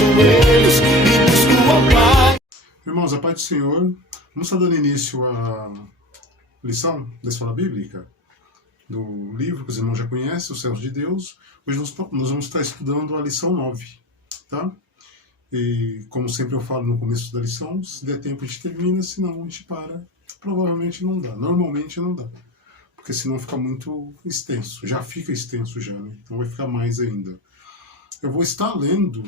joelhos e busco a paz. Irmãos, a paz do Senhor. Vamos estar dando início à lição da Escola Bíblica, do livro que os irmãos já conhecem, Os Céus de Deus. Hoje nós vamos estar estudando a lição 9, tá? E como sempre eu falo no começo da lição, se der tempo a gente termina, se não a gente para. Provavelmente não dá, normalmente não dá, porque senão fica muito extenso. Já fica extenso já, né? Então vai ficar mais ainda. Eu vou estar lendo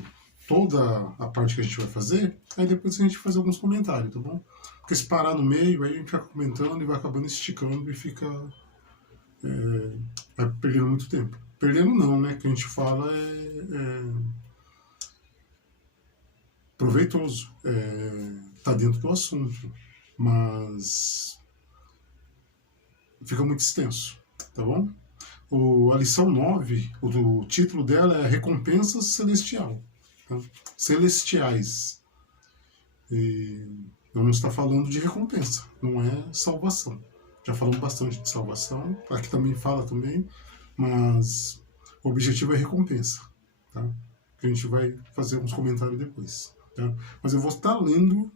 toda a parte que a gente vai fazer, aí depois a gente faz alguns comentários, tá bom? Porque se parar no meio, aí a gente vai comentando e vai acabando esticando e fica... vai perdendo muito tempo. Perdendo não, né? O que a gente fala é proveitoso, tá dentro do assunto, mas fica muito extenso, tá bom? A lição 9, o título dela é Recompensa Celestial, tá? Celestiais. E vamos estar falando de recompensa, não é salvação. Já falamos bastante de salvação, aqui também fala também, mas o objetivo é recompensa, tá? Que a gente vai fazer uns comentários depois, tá? Mas eu vou estar lendo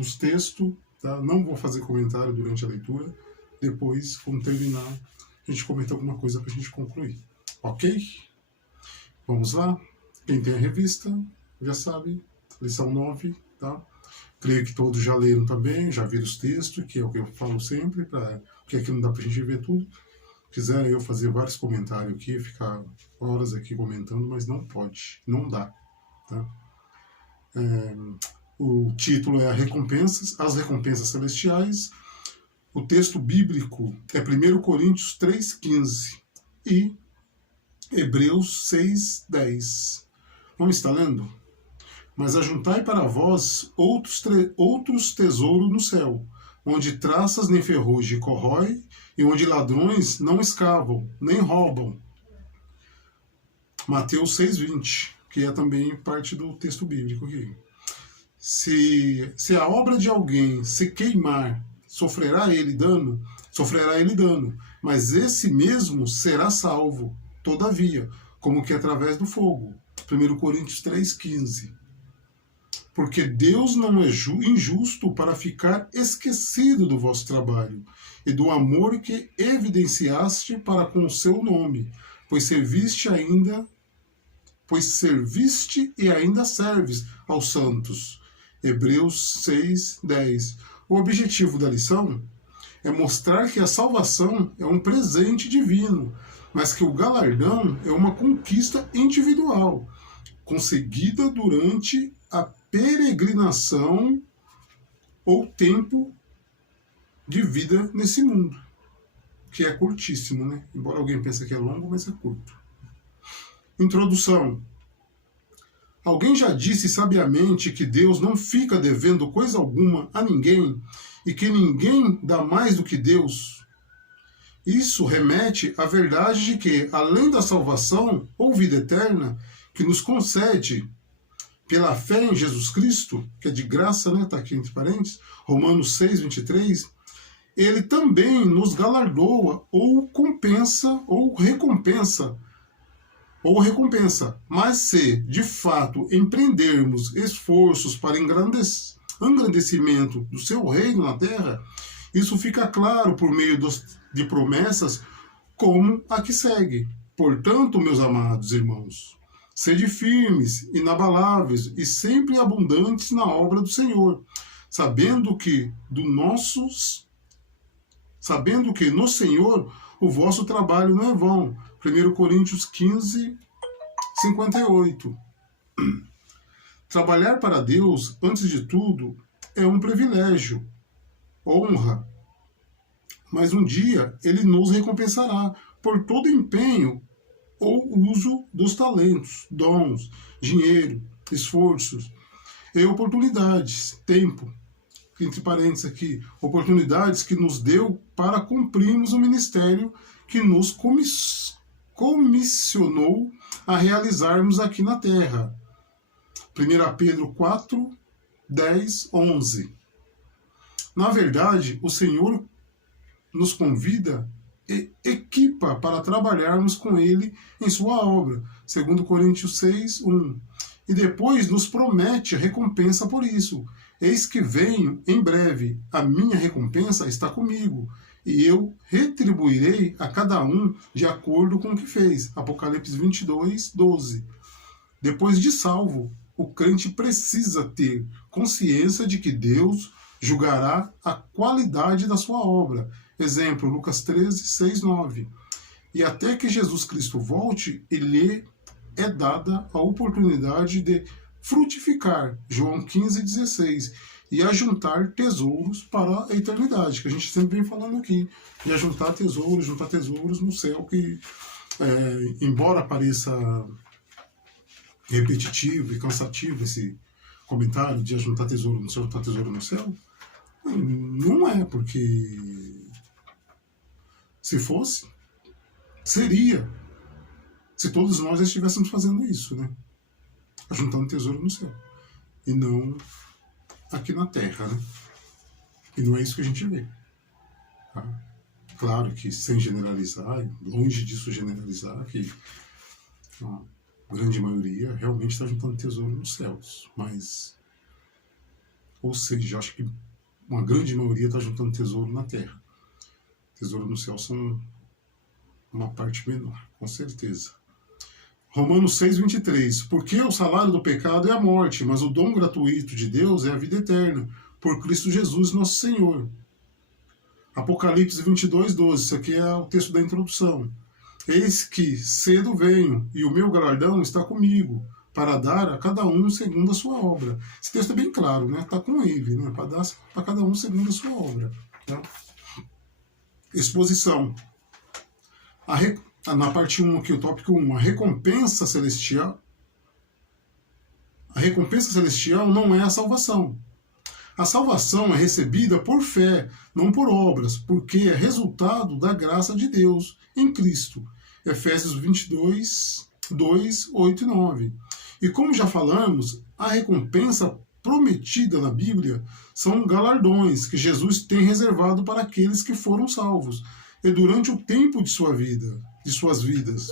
os textos, tá? Não vou fazer comentário durante a leitura, depois, quando terminar, a gente comenta alguma coisa para a gente concluir, ok? Vamos lá? Quem tem a revista já sabe, lição 9, tá? Creio que todos já leram também, já viram os textos, que é o que eu falo sempre, porque aqui não dá para a gente ver tudo. Quiser eu fazer vários comentários aqui, ficar horas aqui comentando, mas não pode, não dá, tá? O título é As Recompensas Celestiais. O texto bíblico é 1 Coríntios 3,15 e Hebreus 6,10. Vamos estar lendo? Mas ajuntai para vós outros tesouros no céu, onde traças nem ferrugem corrói, e onde ladrões não escavam, nem roubam. Mateus 6,20, que é também parte do texto bíblico aqui. Se a obra de alguém se queimar, sofrerá ele dano, mas esse mesmo será salvo, todavia, como que através do fogo. 1 Coríntios 3,15. Porque Deus não é injusto para ficar esquecido do vosso trabalho e do amor que evidenciaste para com o seu nome, pois serviste e ainda serves aos santos. Hebreus 6,10. O objetivo da lição é mostrar que a salvação é um presente divino, mas que o galardão é uma conquista individual, conseguida durante a peregrinação ou tempo de vida nesse mundo, que é curtíssimo, né? Embora alguém pense que é longo, mas é curto. Introdução. Alguém já disse sabiamente que Deus não fica devendo coisa alguma a ninguém e que ninguém dá mais do que Deus. Isso remete à verdade de que, além da salvação ou vida eterna, que nos concede pela fé em Jesus Cristo, que é de graça, né? Está aqui entre parênteses, Romanos 6,23, ele também nos galardoa ou recompensa. Mas se, de fato, empreendermos esforços para engrandecimento do seu reino na terra, isso fica claro por meio de promessas como a que segue. Portanto, meus amados irmãos, sede firmes, inabaláveis e sempre abundantes na obra do Senhor, sabendo que no Senhor o vosso trabalho não é vão. 1 Coríntios 15:58. Trabalhar para Deus, antes de tudo, é um privilégio, honra, mas um dia Ele nos recompensará por todo empenho ou uso dos talentos, dons, dinheiro, esforços e oportunidades, tempo, entre parênteses aqui, oportunidades que nos deu para cumprirmos o ministério que nos comissionou a realizarmos aqui na terra. 1 Pedro 4:10-11. Na verdade, o Senhor nos convida e equipa para trabalharmos com Ele em sua obra. 2 Coríntios 6:1. E depois nos promete a recompensa por isso. Eis que venho em breve, a minha recompensa está comigo, e eu retribuirei a cada um de acordo com o que fez. Apocalipse 22, 12. Depois de salvo, o crente precisa ter consciência de que Deus julgará a qualidade da sua obra. Exemplo, Lucas 13, 6, 9. E até que Jesus Cristo volte, lhe é dada a oportunidade de frutificar, João 15, 16, e ajuntar tesouros para a eternidade, que a gente sempre vem falando aqui, de juntar tesouros no céu, que, embora pareça repetitivo e cansativo esse comentário de ajuntar tesouro no céu, juntar tesouro no céu, não é, porque se fosse, seria, se todos nós estivéssemos fazendo isso, né? Ajuntando tesouro no céu. E não aqui na terra, né? E não é isso que a gente vê. Tá? Claro que sem generalizar, longe disso generalizar, que a grande maioria realmente está juntando tesouro nos céus. Mas, ou seja, acho que uma grande maioria está juntando tesouro na terra. Tesouro no céu são uma parte menor, com certeza. Romanos 6, 23. Porque o salário do pecado é a morte, mas o dom gratuito de Deus é a vida eterna, por Cristo Jesus, nosso Senhor. Apocalipse 22, 12. Isso aqui é o texto da introdução. Eis que cedo venho, e o meu galardão está comigo, para dar a cada um segundo a sua obra. Esse texto é bem claro, né? Está com ele, né? Para dar para cada um segundo a sua obra. Tá? Exposição. Na parte 1 aqui, o tópico 1, a recompensa celestial. A recompensa celestial não é a salvação. A salvação é recebida por fé, não por obras, porque é resultado da graça de Deus em Cristo. Efésios 22, 2, 8 e 9. E como já falamos, a recompensa prometida na Bíblia são galardões que Jesus tem reservado para aqueles que foram salvos e durante o tempo de suas vidas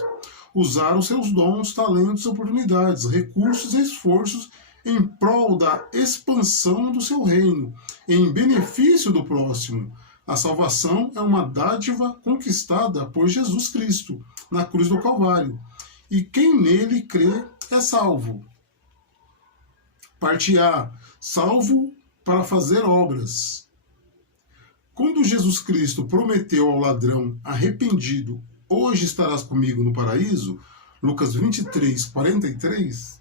usaram seus dons, talentos, oportunidades, recursos e esforços em prol da expansão do seu reino, em benefício do próximo. A salvação é uma dádiva conquistada por Jesus Cristo na cruz do Calvário, e quem nele crê é salvo. Parte A. Salvo para fazer obras. Quando Jesus Cristo prometeu ao ladrão arrependido, hoje estarás comigo no paraíso, Lucas 23, 43,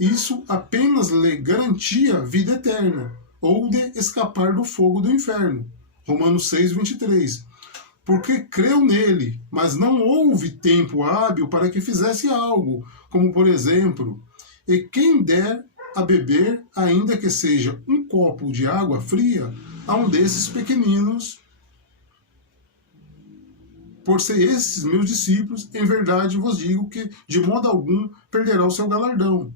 isso apenas lhe garantia vida eterna, ou de escapar do fogo do inferno, Romanos 6, 23, porque creu nele, mas não houve tempo hábil para que fizesse algo, como por exemplo, e quem der a beber, ainda que seja um copo de água fria, a um desses pequeninos, por ser esses meus discípulos, em verdade vos digo que de modo algum perderá o seu galardão.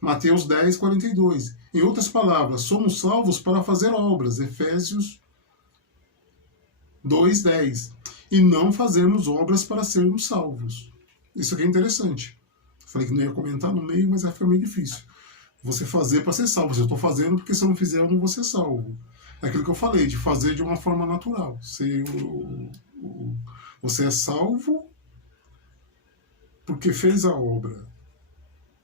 Mateus 10, 42. Em outras palavras, somos salvos para fazer obras, Efésios 2, 10. E não fazermos obras para sermos salvos. Isso aqui é interessante. Falei que não ia comentar no meio, mas fica meio difícil. Você fazer para ser salvo. Eu estou fazendo porque se eu não fizer, eu não vou ser salvo. É aquilo que eu falei, de fazer de uma forma natural. Você é salvo porque fez a obra.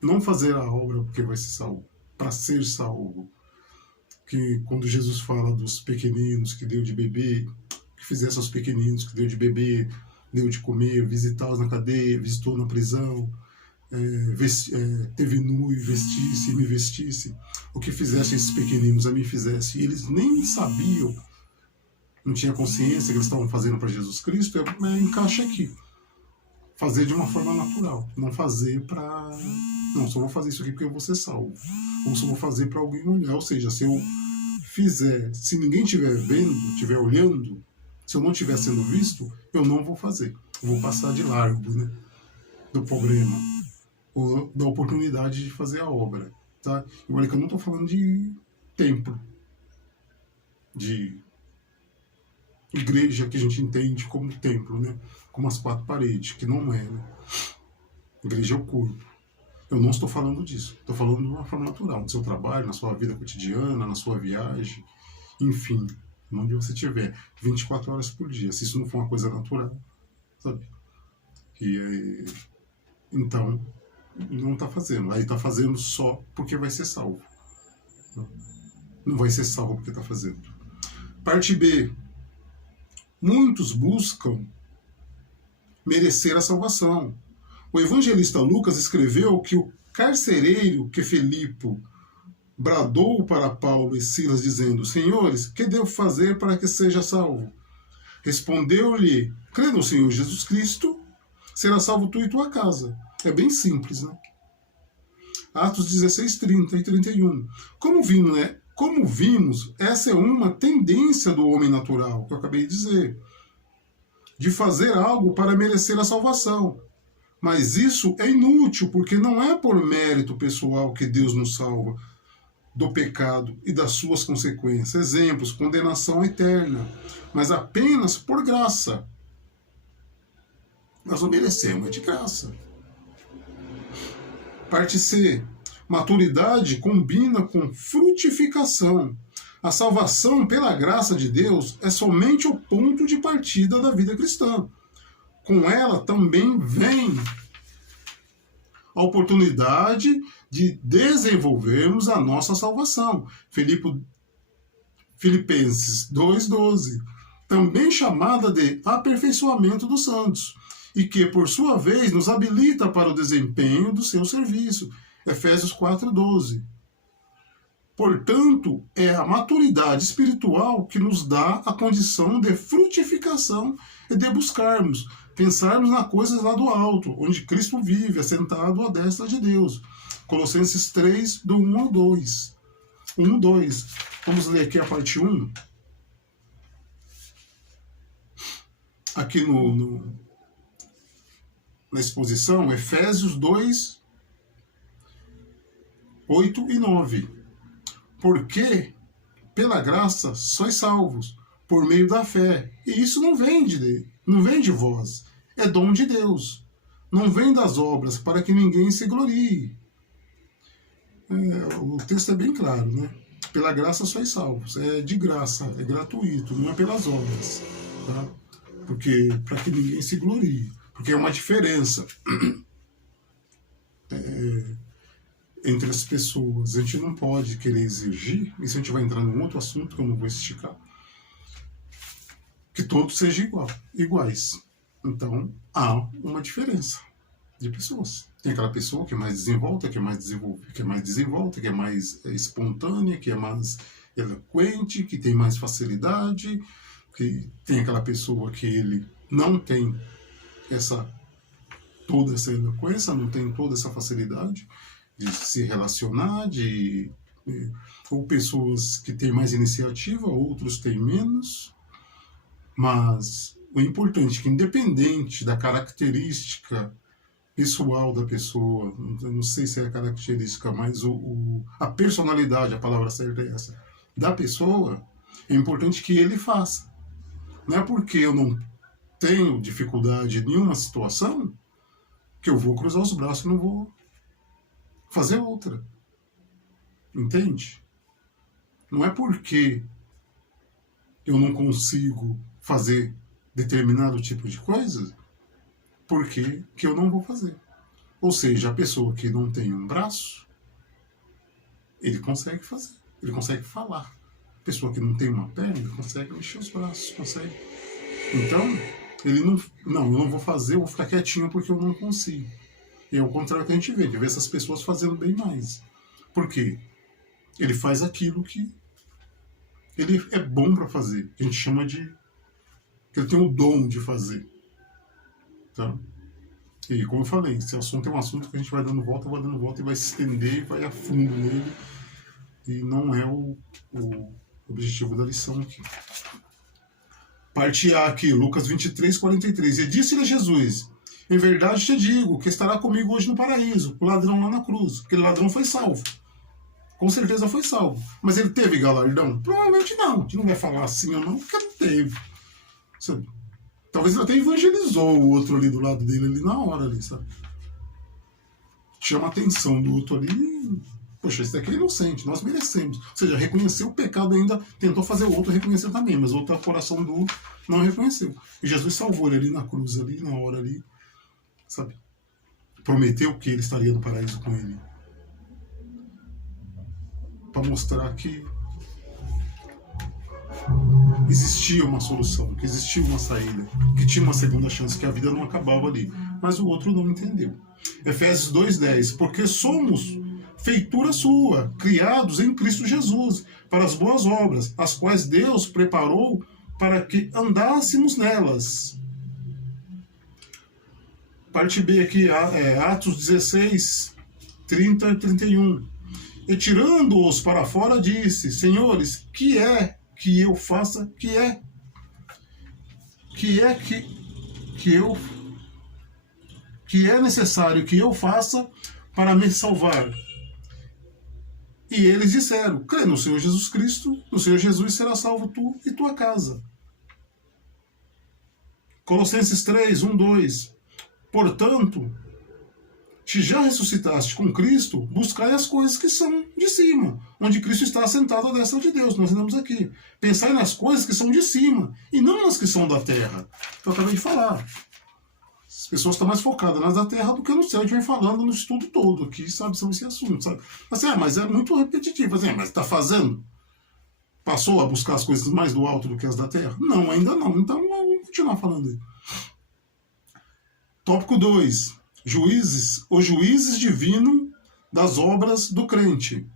Não fazer a obra porque vai ser salvo. Para ser salvo. Que quando Jesus fala dos pequeninos que deu de beber, que fizesse aos pequeninos que deu de beber, deu de comer, visitá-los na cadeia, visitou na prisão, teve nu e vestisse e me vestisse, o que fizesse esses pequeninos a mim fizesse, e eles nem sabiam, não tinha consciência que eles estavam fazendo para Jesus Cristo, encaixa aqui, fazer de uma forma natural, não fazer para, não, só vou fazer isso aqui porque eu vou ser salvo, ou só vou fazer para alguém olhar, ou seja, se eu fizer, se ninguém estiver vendo, estiver olhando, se eu não estiver sendo visto, eu não vou fazer, eu vou passar de largo, né, do problema, ou da oportunidade de fazer a obra, tá? E olha que eu não estou falando de templo, de igreja que a gente entende como templo, né? Como as quatro paredes, que não é, né? Igreja é o corpo. Eu não estou falando disso. Estou falando de uma forma natural, no seu trabalho, na sua vida cotidiana, na sua viagem, enfim, onde você estiver, 24 horas por dia. Se isso não for uma coisa natural, sabe? Então, não está fazendo. Aí está fazendo só porque vai ser salvo. Não vai ser salvo porque está fazendo. Parte B. Muitos buscam merecer a salvação. O evangelista Lucas escreveu que o carcereiro que Filipe bradou para Paulo e Silas, dizendo: Senhores, que devo fazer para que seja salvo? Respondeu-lhe: crê no Senhor Jesus Cristo, será salvo tu e tua casa. É bem simples, né? Atos 16, 30 e 31. Como vimos, essa é uma tendência do homem natural, que eu acabei de dizer, de fazer algo para merecer a salvação. Mas isso é inútil, porque não é por mérito pessoal que Deus nos salva do pecado e das suas consequências. Exemplos: condenação eterna, mas apenas por graça. Nós não merecemos, é de graça. Parte C. Maturidade combina com frutificação. A salvação pela graça de Deus é somente o ponto de partida da vida cristã. Com ela também vem a oportunidade de desenvolvermos a nossa salvação. Filipenses 2,12. Também chamada de aperfeiçoamento dos santos, e que, por sua vez, nos habilita para o desempenho do seu serviço. Efésios 4,12. Portanto, é a maturidade espiritual que nos dá a condição de frutificação e de pensarmos nas coisas lá do alto, onde Cristo vive, assentado à destra de Deus. Colossenses 3, do 1 ao 2. 1, 2. Vamos ler aqui a parte 1. Aqui na exposição, Efésios 2, 8 e 9. Porque, pela graça, sois salvos, por meio da fé. E isso não vem de vós, é dom de Deus. Não vem das obras, para que ninguém se glorie. O texto é bem claro, né? Pela graça sois salvos. É de graça, é gratuito, não é pelas obras. Tá? Porque, para que ninguém se glorie. Porque é uma diferença entre as pessoas. A gente não pode querer exigir, e se a gente vai entrar num outro assunto que eu não vou esticar, que todos sejam iguais. Então, há uma diferença de pessoas. Tem aquela pessoa que é mais desenvolta, que é mais desenvolta, que é mais espontânea, que é mais eloquente, que tem mais facilidade, que tem aquela pessoa que ele não tem toda essa eloquência, não tem toda essa facilidade de se relacionar, ou pessoas que têm mais iniciativa, outros têm menos. Mas o importante é que, independente da característica pessoal da pessoa, eu não sei se é a característica, mas a personalidade, a palavra certa é essa, da pessoa, é importante que ele faça. Não é porque eu não tenho dificuldade em nenhuma situação que eu vou cruzar os braços e não vou fazer outra. Entende? Não é porque eu não consigo fazer determinado tipo de coisa porque que eu não vou fazer. Ou seja, a pessoa que não tem um braço, ele consegue fazer, ele consegue falar. A pessoa que não tem uma perna, ele consegue mexer os braços, consegue. Então, ele eu não vou fazer, eu vou ficar quietinho porque eu não consigo. E é o contrário que a gente vê, de ver essas pessoas fazendo bem mais. Por quê? Ele faz aquilo que ele é bom para fazer. A gente chama de que ele tem o dom de fazer. Tá? E como eu falei, esse assunto é um assunto que a gente vai dando volta e vai se estender e vai a fundo nele. E não é o objetivo da lição aqui. Parte A aqui, Lucas 23, 43. E disse-lhe Jesus: em verdade te digo que estará comigo hoje no paraíso, o ladrão lá na cruz. Aquele ladrão foi salvo. Com certeza foi salvo. Mas ele teve galardão? Provavelmente não. A gente não vai falar assim ou não, porque não teve. Sabe? Talvez ele até evangelizou o outro ali do lado dele, ali na hora, ali, sabe? chama a atenção do outro ali. Poxa, esse daqui é inocente, nós merecemos. Ou seja, reconheceu o pecado, ainda tentou fazer o outro reconhecer também, mas o outro coração duro não reconheceu. E Jesus salvou ele ali na cruz, ali na hora ali, sabe? Prometeu que ele estaria no paraíso com ele. Para mostrar que existia uma solução, que existia uma saída, que tinha uma segunda chance, que a vida não acabava ali. Mas o outro não entendeu. Efésios 2:10, porque somos feitura sua, criados em Cristo Jesus, para as boas obras, as quais Deus preparou para que andássemos nelas. Parte B aqui, Atos 16, 30 e 31. E tirando-os para fora, disse: Senhores, que é que eu faça? Que é necessário que eu faça para me salvar? E eles disseram: crê no Senhor Jesus Cristo, no Senhor Jesus será salvo tu e tua casa. Colossenses 3, 1, 2. Portanto, se já ressuscitaste com Cristo, buscai as coisas que são de cima, onde Cristo está assentado à destra de Deus. Nós andamos aqui. Pensai nas coisas que são de cima, e não nas que são da terra. Que eu acabei de falar. As pessoas estão mais focadas nas da terra do que no céu. A gente vem falando no estudo todo aqui, sabe, sobre esse assunto, sabe? Assim, mas é muito repetitivo. Assim, mas está fazendo? Passou a buscar as coisas mais do alto do que as da terra? Não, ainda não. Então vamos continuar falando aí. Tópico 2. Os juízes divinos das obras do crente.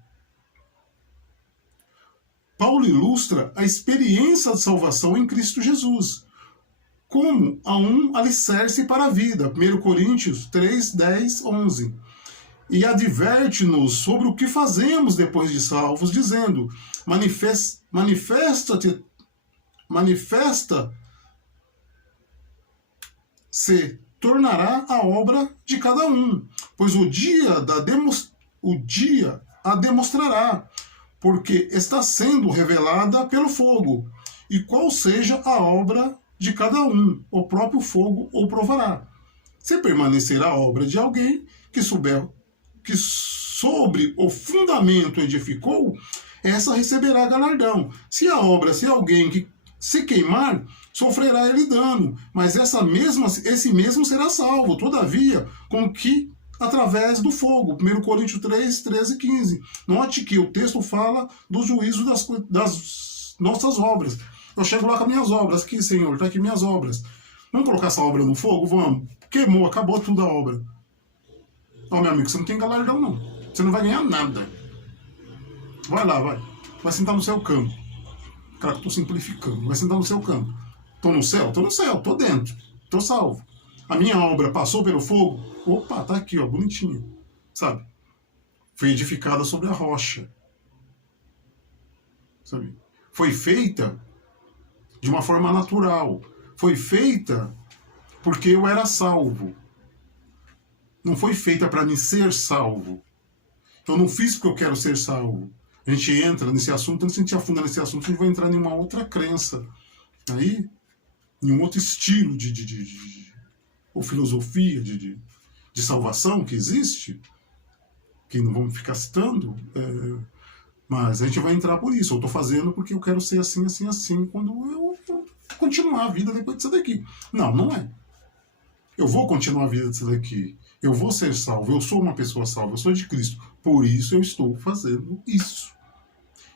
Paulo ilustra a experiência de salvação em Cristo Jesus como a um alicerce para a vida. 1 Coríntios 3, 10, 11. E adverte-nos sobre o que fazemos depois de salvos, dizendo: manifesta-se tornará a obra de cada um, pois o dia a demonstrará, porque está sendo revelada pelo fogo, e qual seja a obra de cada um, o próprio fogo o provará. Se permanecer a obra de alguém que sobre o fundamento edificou, essa receberá galardão. Se alguém que se queimar, sofrerá ele dano, mas esse mesmo será salvo, todavia, com que através do fogo. 1 Coríntios 3, 13 e 15. Note que o texto fala do juízo das nossas obras. Eu chego lá com minhas obras. Aqui, Senhor, está aqui minhas obras. Vamos colocar essa obra no fogo? Vamos. Queimou, acabou tudo a obra. Ó, meu amigo, você não tem galardão, não. Você não vai ganhar nada. Vai lá, vai. Vai sentar no seu campo. Cara, que eu tô simplificando. Vai sentar no seu campo. Tô no céu? Tô no céu, tô dentro. Tô salvo. A minha obra passou pelo fogo? Opa, tá aqui, ó, bonitinha. Sabe? Foi edificada sobre a rocha. Sabe? Foi feita de uma forma natural. Foi feita porque eu era salvo. Não foi feita para mim ser salvo. Eu não fiz porque eu quero ser salvo. A gente entra nesse assunto, antes de a gente afunda nesse assunto, a gente vai entrar em uma outra crença. Aí, em um outro estilo ou filosofia de salvação que existe, que não vamos ficar citando, mas a gente vai entrar por isso. Eu estou fazendo porque eu quero ser assim, assim, assim, quando eu continuar a vida depois disso daqui. Não, não é. Eu vou continuar a vida disso daqui. Eu vou ser salvo. Eu sou uma pessoa salva. Eu sou de Cristo. Por isso eu estou fazendo isso.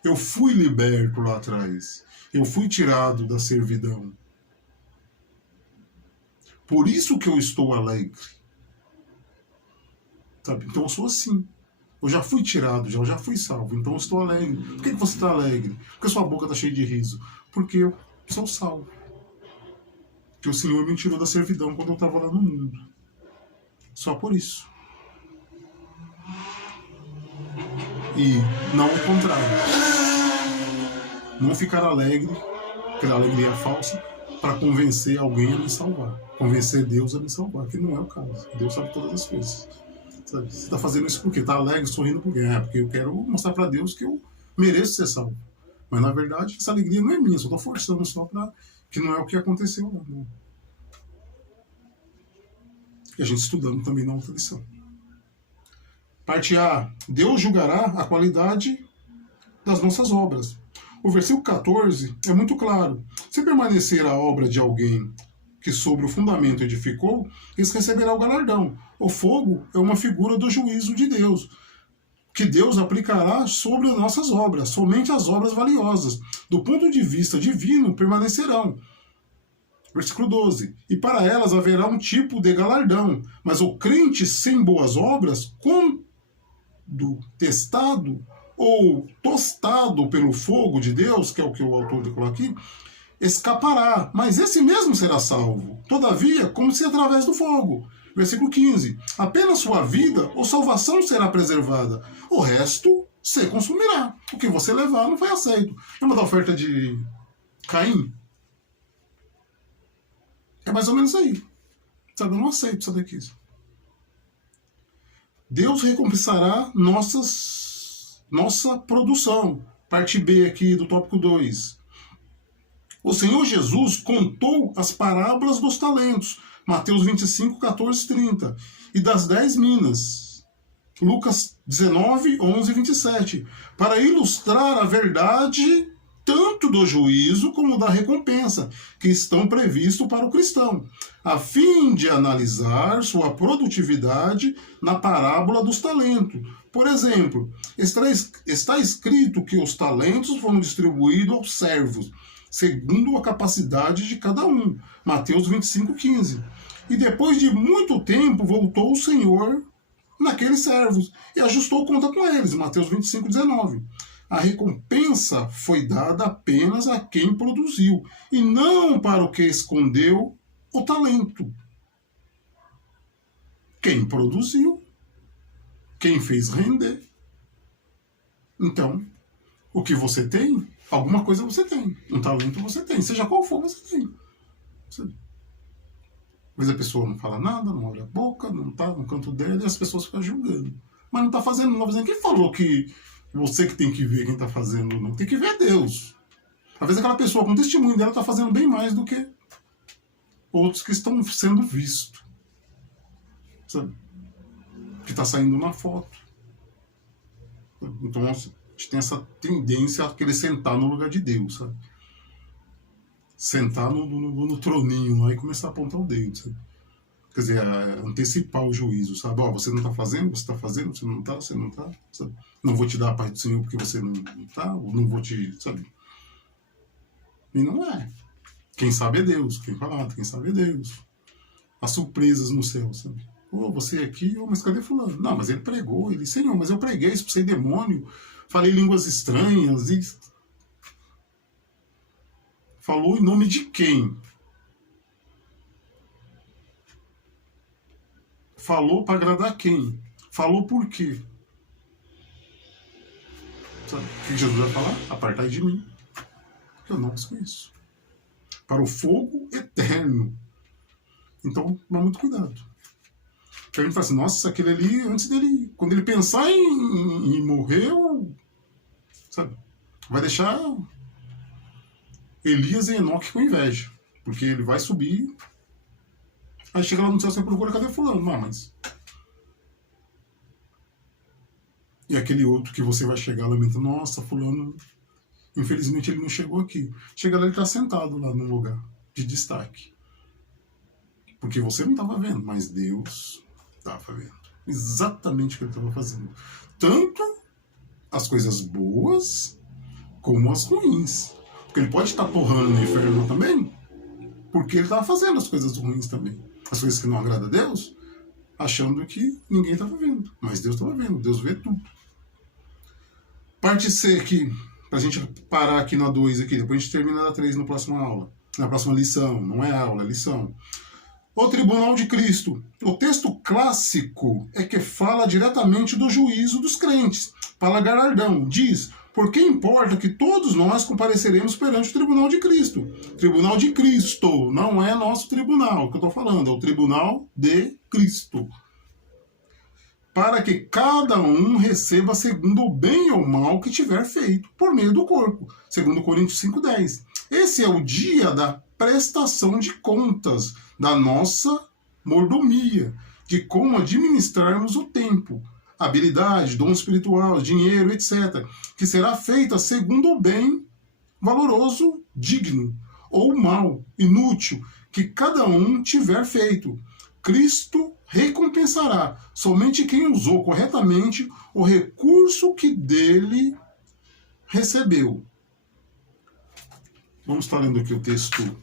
Eu fui liberto lá atrás. Eu fui tirado da servidão. Por isso que eu estou alegre. Sabe? Então eu sou assim. Eu já fui tirado, eu já fui salvo. Então eu estou alegre. Por que você está alegre? Porque sua boca está cheia de riso. Porque eu sou salvo. Que o Senhor me tirou da servidão quando eu estava lá no mundo. Só por isso. E não o contrário. Não ficar alegre, aquela alegria falsa, para convencer alguém a me salvar. Convencer Deus a me salvar, que não é o caso. Deus sabe todas as coisas. Sabe? Você está fazendo isso por quê? Está alegre, sorrindo por quê? Porque eu quero mostrar para Deus que eu mereço ser salvo. Mas na verdade essa alegria não é minha, só estou forçando só para que não é o que aconteceu lá. Não. E a gente estudando também na outra lição. Parte A, Deus julgará a qualidade das nossas obras. O versículo 14 é muito claro. Se permanecer a obra de alguém que sobre o fundamento edificou, esse receberá o galardão. O fogo é uma figura do juízo de Deus, que Deus aplicará sobre as nossas obras, somente as obras valiosas, do ponto de vista divino, permanecerão. Versículo 12. E para elas haverá um tipo de galardão, mas o crente sem boas obras, quando testado ou tostado pelo fogo de Deus, que é o que o autor coloca aqui, escapará, mas esse mesmo será salvo, todavia, como se através do fogo. Versículo 15. Apenas sua vida ou salvação será preservada, o resto se consumirá. O que você levar não foi aceito. Lembra da oferta de Caim? É mais ou menos aí. Sabe, eu não aceito isso daqui. Deus recompensará nossa produção. Parte B aqui do tópico 2. O Senhor Jesus contou as parábolas dos talentos. Mateus 25, 14, 30. E das 10 minas. Lucas 19, 11 e 27. Para ilustrar a verdade tanto do juízo como da recompensa, que estão previstos para o cristão, a fim de analisar sua produtividade na parábola dos talentos. Por exemplo, está escrito que os talentos foram distribuídos aos servos, segundo a capacidade de cada um. Mateus 25, 15. E depois de muito tempo voltou o Senhor naqueles servos e ajustou conta com eles. Mateus 25, 19. A recompensa foi dada apenas a quem produziu, e não para o que escondeu o talento. Quem produziu, quem fez render. Então, o que você tem, alguma coisa você tem. Um talento você tem, seja qual for, você tem. Às vezes a pessoa não fala nada, não abre a boca, não está no canto dela, e as pessoas ficam julgando. Mas não está fazendo, não está fazendo. Quem falou que você que tem que ver quem está fazendo, não? Tem que ver Deus. Às vezes aquela pessoa com testemunho dela está fazendo bem mais do que outros que estão sendo vistos. Sabe? Que está saindo na foto. Então a gente tem essa tendência a querer sentar no lugar de Deus, sabe? Sentar no troninho lá e começar a apontar o dedo, sabe? Quer dizer, antecipar o juízo, sabe? Ó, você não está fazendo, você está fazendo, você não está, sabe? Não vou te dar a paz do Senhor porque você não está, ou não vou te, sabe? E não é. Quem sabe é Deus, quem fala, quem sabe é Deus. As surpresas no céu, sabe? Ô, você aqui, mas cadê fulano? Não, mas ele pregou, ele, Senhor, mas eu preguei, expulsei demônio, falei línguas estranhas, e falou em nome de quem? Falou para agradar quem? Falou por quê? Sabe o que Jesus vai falar? Apartai de mim, que eu não os conheço. Para o fogo eterno. Então, toma muito cuidado. Porque a gente fala assim, nossa, aquele ali, antes dele, quando ele pensar em morrer, sabe, vai deixar Elias e Enoque com inveja. Porque ele vai subir. Aí chega lá no céu, você procura, cadê fulano? Não, mas... E aquele outro que você vai chegar lamentando, nossa, fulano, infelizmente ele não chegou aqui. Chega lá, ele está sentado lá num lugar de destaque. Porque você não estava vendo, mas Deus estava vendo. Exatamente o que ele estava fazendo. Tanto as coisas boas, como as ruins. Porque ele pode estar torrando no inferno também, porque ele estava fazendo as coisas ruins também. As coisas que não agradam a Deus, achando que ninguém estava vendo. Mas Deus estava vendo, Deus vê tudo. Parte C aqui, para a gente parar aqui na 2, aqui, depois a gente termina na 3 na próxima aula. Na próxima lição, não é aula, é lição. O tribunal de Cristo. O texto clássico é que fala diretamente do juízo dos crentes. Para galardão, diz... Porque importa que todos nós compareceremos perante o tribunal de Cristo. Tribunal de Cristo, não é nosso tribunal, que eu estou falando, é o tribunal de Cristo. Para que cada um receba segundo o bem ou mal que tiver feito, por meio do corpo. 2 Coríntios 5,10. Esse é o dia da prestação de contas, da nossa mordomia, de como administrarmos o tempo. habilidade, dom espiritual, dinheiro, etc., que será feita segundo o bem valoroso, digno, ou mal, inútil, que cada um tiver feito. Cristo recompensará somente quem usou corretamente o recurso que dele recebeu. Vamos estar lendo aqui o texto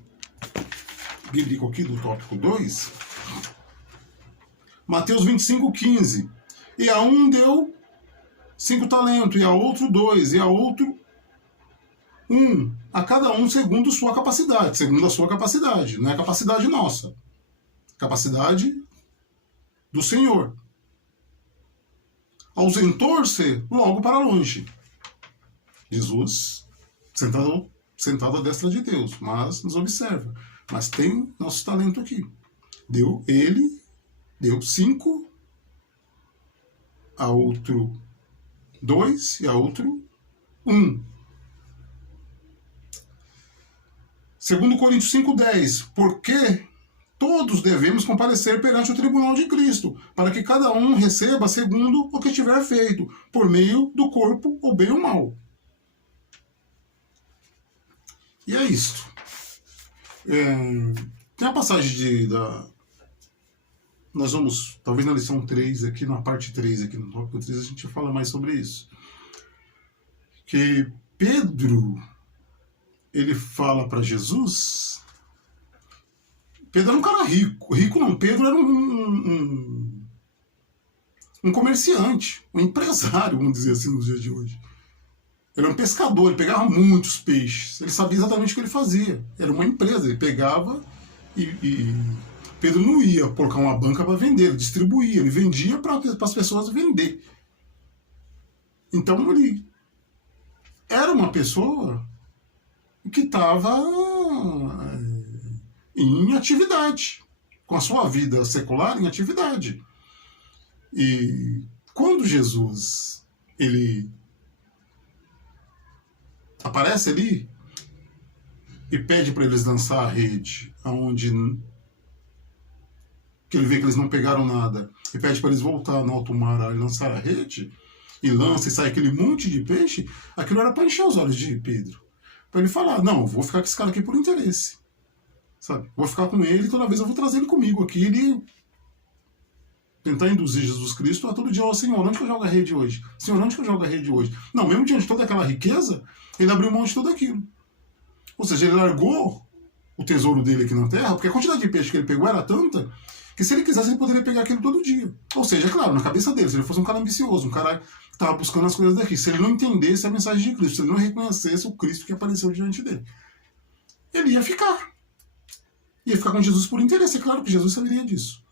bíblico aqui do tópico 2. Mateus 25:15. E a um deu 5 talentos, e a outro 2, e a outro 1. A cada um segundo sua capacidade. Segundo a sua capacidade. Não é capacidade nossa. Capacidade do Senhor. Ausentou-se logo para longe. Jesus, sentado à destra de Deus, mas nos observa. Mas tem nosso talento aqui. Ele deu 5, a outro 2 e a outro 1. Segundo Coríntios 5:10, porque todos devemos comparecer perante o tribunal de Cristo, para que cada um receba segundo o que tiver feito, por meio do corpo, ou bem ou mal. E é isto. Tem a passagem nós vamos, talvez na lição 3, aqui na parte 3, aqui no tópico 3, a gente fala mais sobre isso. Que Pedro, ele fala para Jesus. Pedro era um cara rico. Rico não, Pedro era um comerciante, um empresário, vamos dizer assim, nos dias de hoje. Ele era um pescador, ele pegava muitos peixes. Ele sabia exatamente o que ele fazia. Era uma empresa, ele pegava e Pedro não ia colocar uma banca para vender, ele distribuía, ele vendia para as pessoas vender. Então ele era uma pessoa que estava em atividade, com a sua vida secular em atividade. E quando Jesus ele aparece ali e pede para eles lançar a rede, aonde que ele vê que eles não pegaram nada, e pede para eles voltar no alto mar e lançar a rede, e lança e sai aquele monte de peixe, aquilo era para encher os olhos de Pedro. Para ele falar, não, vou ficar com esse cara aqui por interesse. Sabe? Vou ficar com ele, toda vez eu vou trazer ele comigo aqui, ele tentar induzir Jesus Cristo a todo dia, ó, Senhor, onde que eu jogo a rede hoje? Senhor, onde que eu jogo a rede hoje? Não, mesmo diante de toda aquela riqueza, ele abriu mão de tudo aquilo. Ou seja, ele largou o tesouro dele aqui na terra, porque a quantidade de peixe que ele pegou era tanta, que se ele quisesse, ele poderia pegar aquilo todo dia. Ou seja, é claro, na cabeça dele, se ele fosse um cara ambicioso, um cara que estava buscando as coisas daqui, se ele não entendesse a mensagem de Cristo, se ele não reconhecesse o Cristo que apareceu diante dele, ele ia ficar. Ia ficar com Jesus por interesse, é claro que Jesus saberia disso.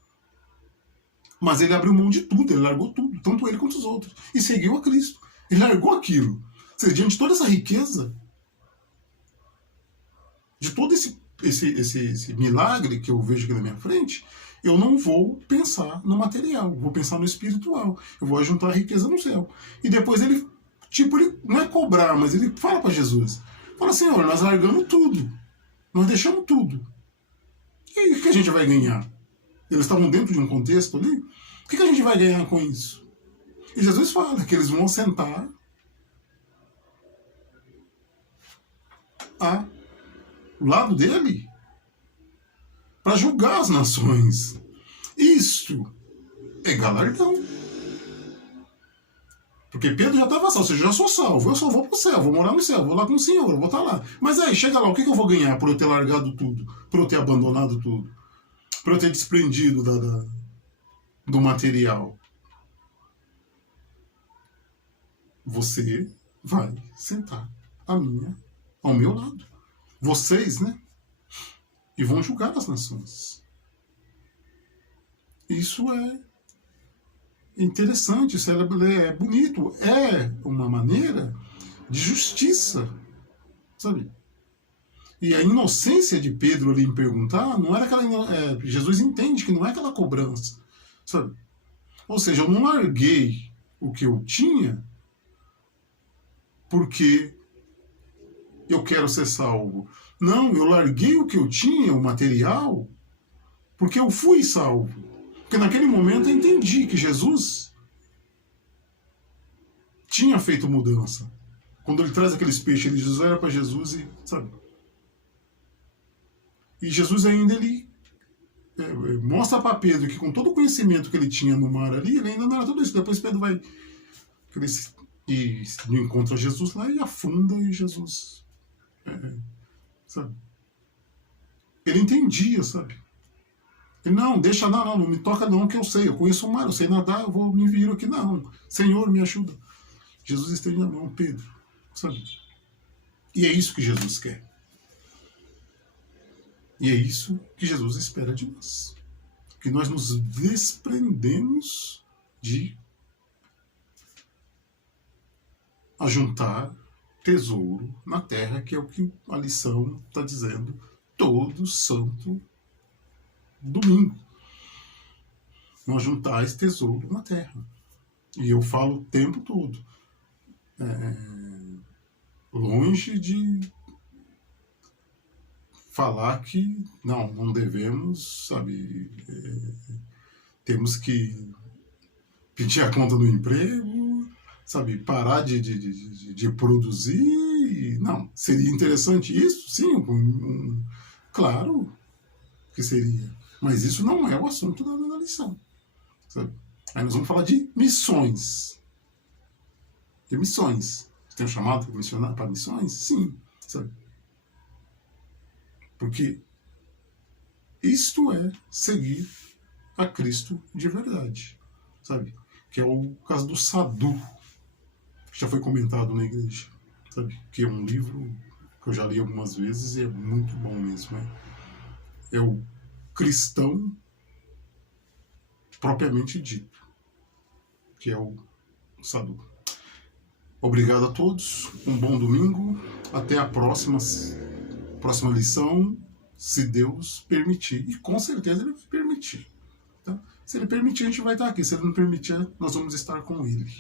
Mas ele abriu mão de tudo, ele largou tudo, tanto ele quanto os outros, e seguiu a Cristo. Ele largou aquilo. Ou seja, diante de toda essa riqueza, de todo esse milagre que eu vejo aqui na minha frente, eu não vou pensar no material, vou pensar no espiritual, eu vou ajuntar a riqueza no céu. E depois ele não é cobrar, mas ele fala para Jesus, fala, Senhor, nós largamos tudo, nós deixamos tudo. E o que a gente vai ganhar? Eles estavam dentro de um contexto ali, o que a gente vai ganhar com isso? E Jesus fala que eles vão sentar ao lado dele para julgar as nações. Isto é galardão. Porque Pedro já estava salvo, ou seja, eu já sou salvo, eu só vou para o céu, vou morar no céu, vou lá com o Senhor, eu vou estar lá. Mas aí, chega lá, o que eu vou ganhar por eu ter largado tudo, por eu ter abandonado tudo, por eu ter desprendido do material? Você vai sentar ao meu lado. Vocês, né? E vão julgar as nações. Isso é interessante, isso é bonito, é uma maneira de justiça, sabe? E a inocência de Pedro ali em perguntar, não era aquela... Jesus entende que não é aquela cobrança, sabe? Ou seja, eu não larguei o que eu tinha porque eu quero ser salvo. Não, eu larguei o que eu tinha, o material, porque eu fui salvo. Porque naquele momento eu entendi que Jesus tinha feito mudança. Quando ele traz aqueles peixes, ele olha para Jesus e, sabe? E Jesus ainda, ele mostra para Pedro que com todo o conhecimento que ele tinha no mar ali, ele ainda não era tudo isso. Depois Pedro vai e encontra Jesus lá e afunda, e Jesus, sabe? Ele entendia, sabe? Ele, não, deixa, não me toca não, que eu sei, eu conheço o mar, eu sei nadar, eu vou me vir aqui, não. Senhor, me ajuda. Jesus estende a mão, Pedro, sabe? E é isso que Jesus quer. E é isso que Jesus espera de nós. Que nós nos desprendemos de ajuntar tesouro na terra, que é o que a lição está dizendo todo santo domingo. Não ajuntais tesouro na terra. E eu falo o tempo todo. Longe de falar que não devemos, sabe, temos que pedir a conta do emprego, sabe, parar de produzir. Não, seria interessante isso? Sim, claro que seria. Mas isso não é o assunto da lição. Sabe? Aí nós vamos falar de missões. De missões. Você tem um chamado para missionar para missões? Sim. Sabe? Porque isto é seguir a Cristo de verdade. Sabe? Que é o caso do Sadhu, que já foi comentado na igreja. Sabe? Que é um livro que eu já li algumas vezes e é muito bom mesmo. É o cristão propriamente dito, que é o Sadhu. Obrigado a todos, um bom domingo, até a próxima lição, se Deus permitir, e com certeza Ele vai permitir. Tá? Se Ele permitir, a gente vai estar aqui, se Ele não permitir, nós vamos estar com Ele.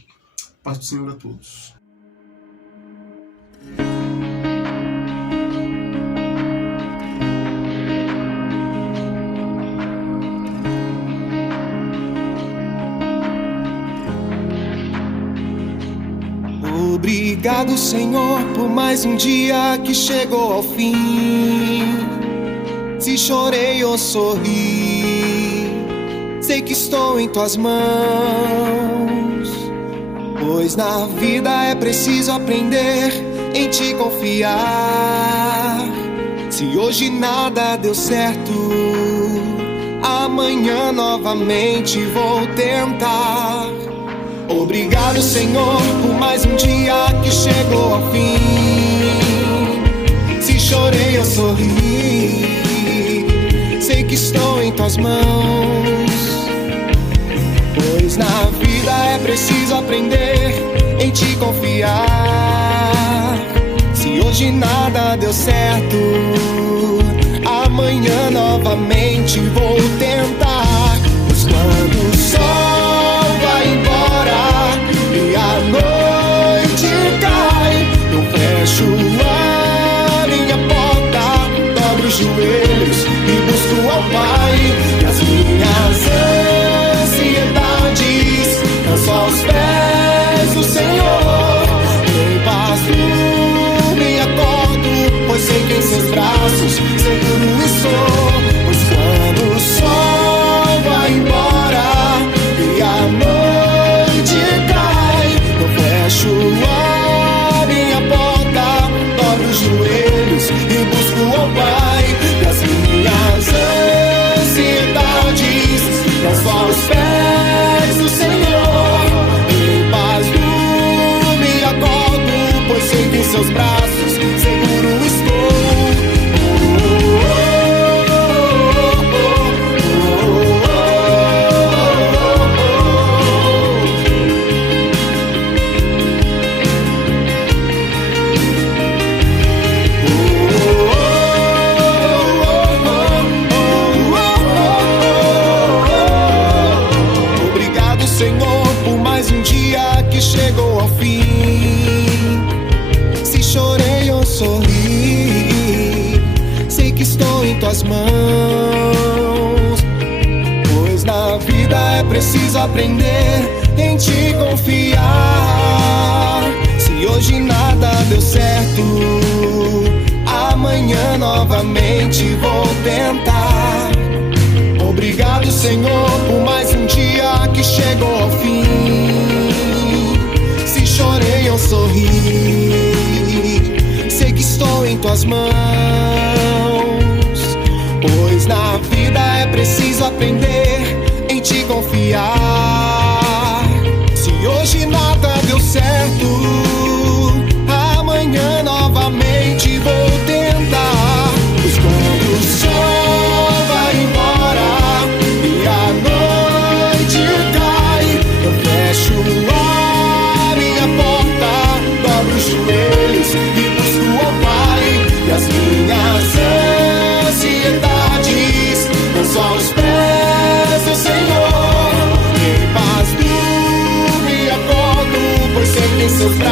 Paz do Senhor a todos. Obrigado, Senhor, por mais um dia que chegou ao fim. Se chorei ou sorri, sei que estou em tuas mãos. Pois na vida é preciso aprender em te confiar. Se hoje nada deu certo, amanhã novamente vou tentar. Obrigado, Senhor, por mais um dia que chegou ao fim. Se chorei ou sorri, sei que estou em tuas mãos. Pois na vida é preciso aprender em te confiar. Se hoje nada deu certo, amanhã novamente vou tentar. Pois quando o sol vai embora e a noite cai, eu fecho a minha porta, dobro os joelhos e busco ao Pai. E as minhas ansiedades lanço aos pés do Senhor. Em paz me acordo, pois sei que em seus braços seguro estou. Pois quando o sol vai embora e a noite cai, eu fecho a minha porta, dobro os joelhos e busco ao Pai. E as minhas ansiedades lanço aos pés do Senhor. Em paz me acordo, pois sei que em seus braços seguro estou. Obrigado, Senhor, por mais um dia que chegou ao fim. Se chorei ou sorri, sei que estou em tuas mãos. Pois na vida é preciso aprender em te confiar. Se hoje nada deu certo, amanhã novamente vou tentar. Obrigado, Senhor, por mais um dia que chegou ao fim. Se chorei ou sorri, sei que estou em tuas mãos. Pois na vida é preciso aprender em te confiar. Se hoje nada deu certo, amanhã novamente vou tentar. Pois quando o sol vai embora e a noite cai, eu fecho a minha porta, dobro os joelhos e busco ao Pai. E as minhas ansiedades não só aos pés do Senhor. Em paz durmo e acordo, pois sei que em seus braços